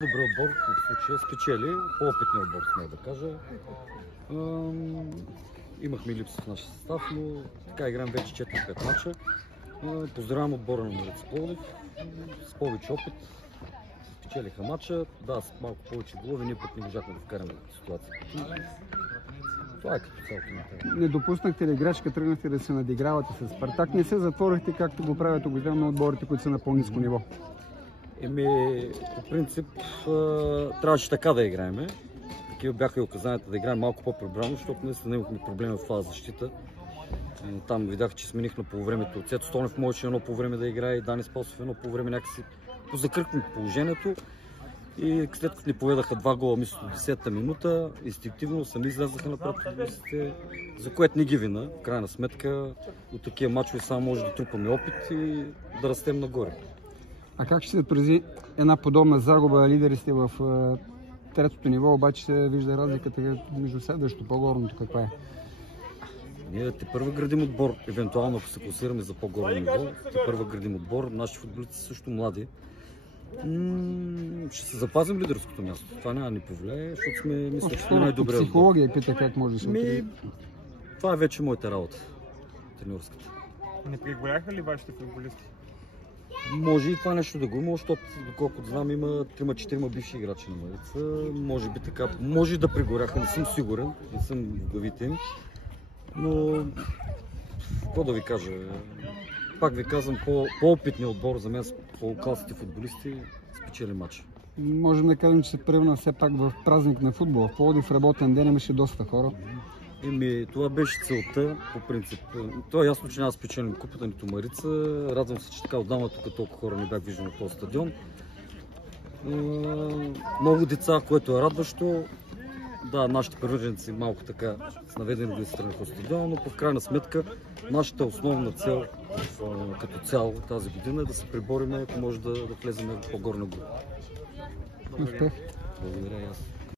Добър отбор в случая спечели, по-опитния отбор, смея да кажа. Имахме липса в нашия състав, но така играем вече 4-5 мача. Поздравявам отбора на Марица Пловдив с повече опит. Спечелиха мача, да, с малко повече голове, ние пък не можахме да вкараме ситуацията. Това е като цялото. Не допуснахте ли грешка, тръгнахте да се надигравате с Спартак, не се затворихте, както го правят обикновено отборите, които са на по-ниско ниво? По принцип трябваше така да играем. Такива бяха и указанията да играем малко по-прибрано, защото наистина имахме проблеми в това защита. Там видях, че сменихме по времето. Цето Стонев можеше едно по време да играе и Дани Спасов едно по време, някакси позакръхме положението. И след като ни поведаха 2 гола, мисля, до 10-та минута, инстинктивно сами излязаха напред футболистите, за което не ги вина. В крайна сметка от такива мачове само може да трупаме опит и да растем нагоре. А как ще се отрази една подобна загуба? Лидери сте в третото ниво, обаче се вижда разликата между следващото, по-горното каква е? Ние тепърва градим отбор, евентуално ако се класираме за по-горно ниво, тепърва градим отбор, нашите футболисти са също млади. Ще се запазим лидерското място, това няма да ни повлияе, защото сме, мисля, че сме най-добре. Психология пита как може да се отрази? Това е вече моята работа, треньорската. Не прегоряха ли вашите футболисти? Може и това нещо да го има, защото доколкото знам има 3-4 бивши играчи на Марица. Може би така, може да прегоряха, не съм сигурен, не съм в главите им. Но, какво да ви кажа, пак ви казвам, по-опитният отбор за мен с по-класните футболисти спечели матча. Можем да кажем, че се превърна все пак в празник на футбола. В Пловдив работен ден имаше доста хора. Това беше целта, по принцип. Това е ясно, че няма да спечелим купата, нито Марица. Радвам се, че така отдавна тук толкова хора не бях виждал на този стадион. Много деца, което е радващо. Да, нашите привърженици малко така с наведени до страни по стадиона, но по крайна сметка нашата основна цел като цяло тази година е да се преборим, ако може да влезем по-горна група. Успех! Благодаря и аз.